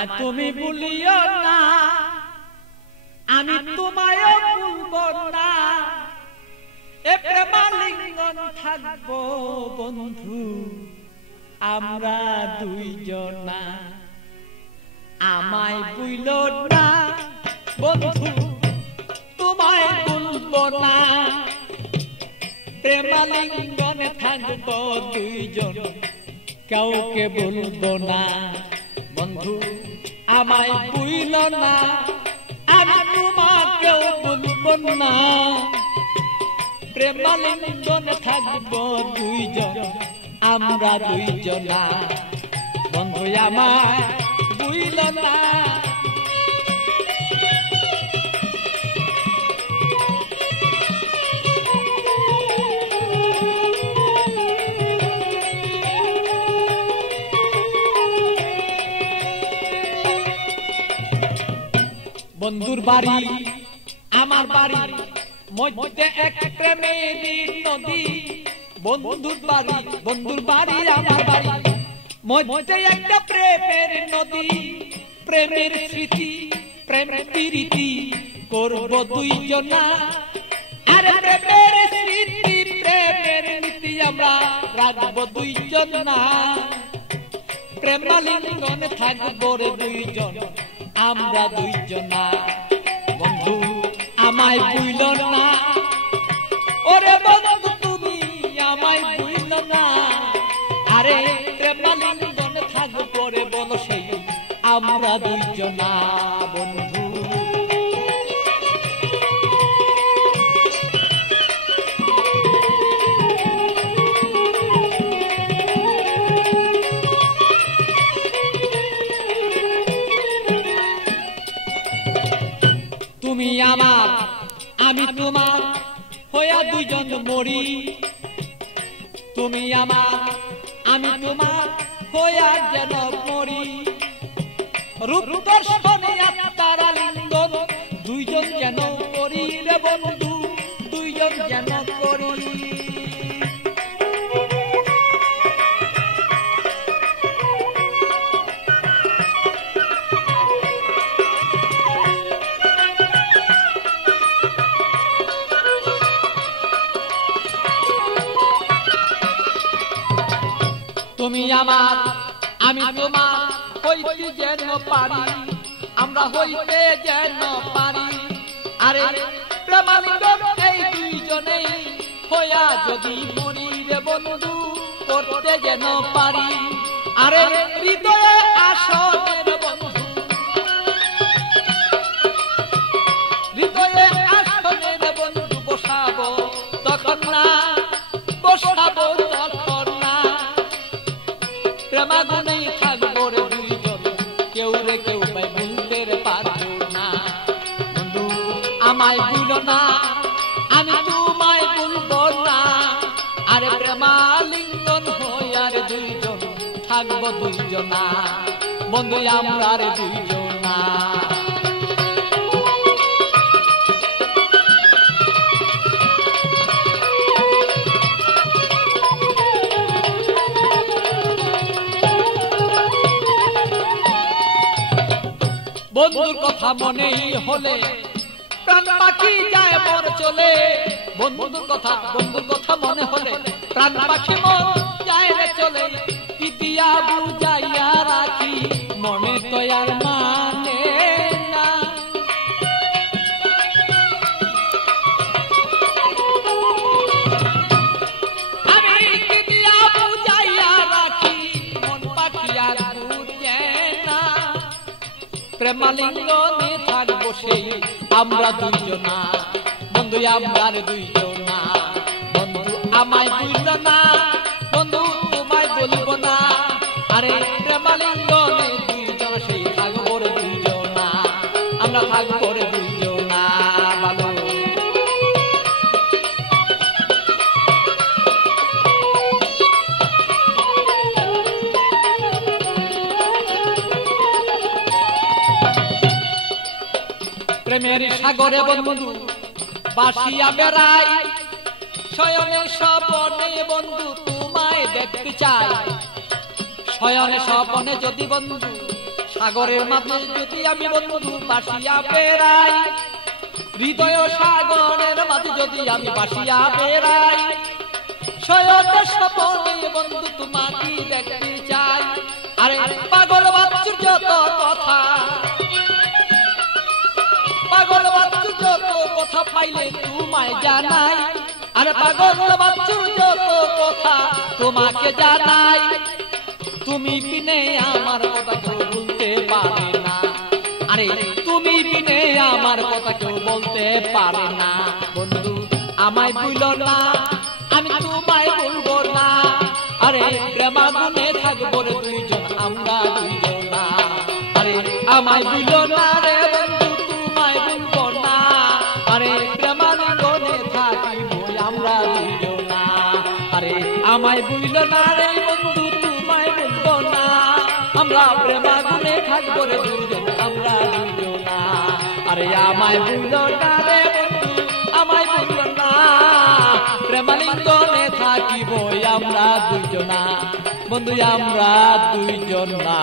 আমায় তুমি ভুলিও না, আমি তোমায় ভুলবো না, এ প্রেমালিঙ্গন থাকবো বন্ধু আমরা দুইজনা। আমায় ভুলো না বন্ধু তোমায় ভুলবো না, প্রেমালিঙ্গনে থাকবো দুইজন কাউকে ভুলবো না। বন্ধু আমায় ভুলো না, আমি তোমাকেও ভুলবো না, প্রেমালিঙ্গনে থাকবো দুইজন আমরা দুইজনা। বন্ধু আমায় ভুলো না। বন্ধুর বাড়ি আমার বাড়ি মধ্যে এক প্রেমের নদী, বন্ধুর বাড়ি আমার বাড়ি মধ্যে একটা প্রেমের নদী। প্রেমের স্মৃতি প্রেমের প্রীতি করব দুইজনা, আরে প্রেমের স্মৃতি প্রেমের নীতি আমরা রাখবো দুইজনা। প্রেমালিঙ্গনে থাকবো রে দুইজন আমরা দুইজনা। বন্ধু আমায় ভুলো না, ওরে বন্ধু তুমি আমায় ভুলো না, আরে প্রেমালিঙ্গনে থাকবো রে বলো সেই আমরা দুইজনা। বন্ধু তুমি আমার আমি তোমার হইয়া দুইজন মরি, তুমি আমার আমি তোমার হইয়া যেন মরি। রূপ দর্শনে আত্মার লিঙ্গন দুইজন যেন করি রে বন্ধু দুইজন যেন করি। তুমি আমার আমি তোমার হইতে যেন পারি, আমরা হইতে যেন পারি, আরে প্রেমালিঙ্গন এই দুইজনেই হইয়া যদি মরি রে বন্ধু করতে যেন পারি। আরে হৃদয়ে আসনের বন্ধু হৃদয়ে আসনের বন্ধু বসাবো তখন না, বসাবো তখন না, প্রেমাগুনেই থাকবো রে দুইজন কেউ রে কেউ পাই ভুলতে পারবো না। বন্ধু আমায় ভুলো না, আমি তোমায় ভুলবো না, আরে প্রেমালিঙ্গন হইয়া রে দুইজন থাকবো দুইজনা। বন্ধু আমরা রে দুইজনা। বন্ধুর কথা মনেই হলে প্রাণ পাখি যায় মন চলে, বন্ধুর কথা মনে হলে প্রাণ পাখি মন যায় রে চলে। ইতিয়া বুঝাইয়া রাখি মনে তো আর মানে না, আমি ইতিয়া বুঝাইয়া রাখি মন পাখি আর বুঝে না। প্রেমালিঙ্গনে থাকবো সেই আমরা দুইজনা। বন্ধু আমরা দুইজনা। বন্ধু আমায় ভুলো না, বন্ধু তোমায় বলবো না, আরে প্রেমালিঙ্গনে দুইজন সেই থাকবো রে দুইজনা আমরা থাকবো রে দুইজনা। ভালো প্রেমের সাগরে বন্ধু বাসিয়া বেড়াই, শয়নে স্বপনে বন্ধু তোমায় দেখতে চাই। শয়নে স্বপনে যদি বন্ধু সাগরের মাঝে যদি আমি বন্ধু বাসিয়া বেড়াই, হৃদয় সাগরের মাঝে যদি আমি বাসিয়া বেড়াই, শয়নের স্বপনে বন্ধু তোমাকে দেখতে চাই। আরে পাগল বাচ্চুর যত কথা, পাগল বাচ্চুর যত কথা পাইলে তোমায় জানাই। আরে পাগল বাচ্চুর যত কথা তোমাকে জানাই। তুমি বিনে আমার কথা কেউ বলতে পারে না। আরে তুমি বিনে আমার কথা কেউ বলতে পারে না। বন্ধু আমায় ভুলো না, আমি তোমায় ভুলবো না। আরে প্রেমাগুনে থাকবো রে দুইজন আমরা দুইজনা। আরে আমায় ভুলো না রে বন্ধু, তোমায় ভুলবো না। আরে প্রেমাগুনে থাকিব আমরা দুইজনা। আরে আমায় ভুলো না রে বন্ধু, তোমায় ভুলবো না। আমরা প্রেমাগুনে থাকবো রে দুইজন আমরা দুইজনা। আরে আমায় ভুলো না রে বন্ধু, আমায় ভুলো না। প্রেমালিঙ্গনে থাকিব আমরা দুইজনা, বন্ধু আমরা দুইজনা।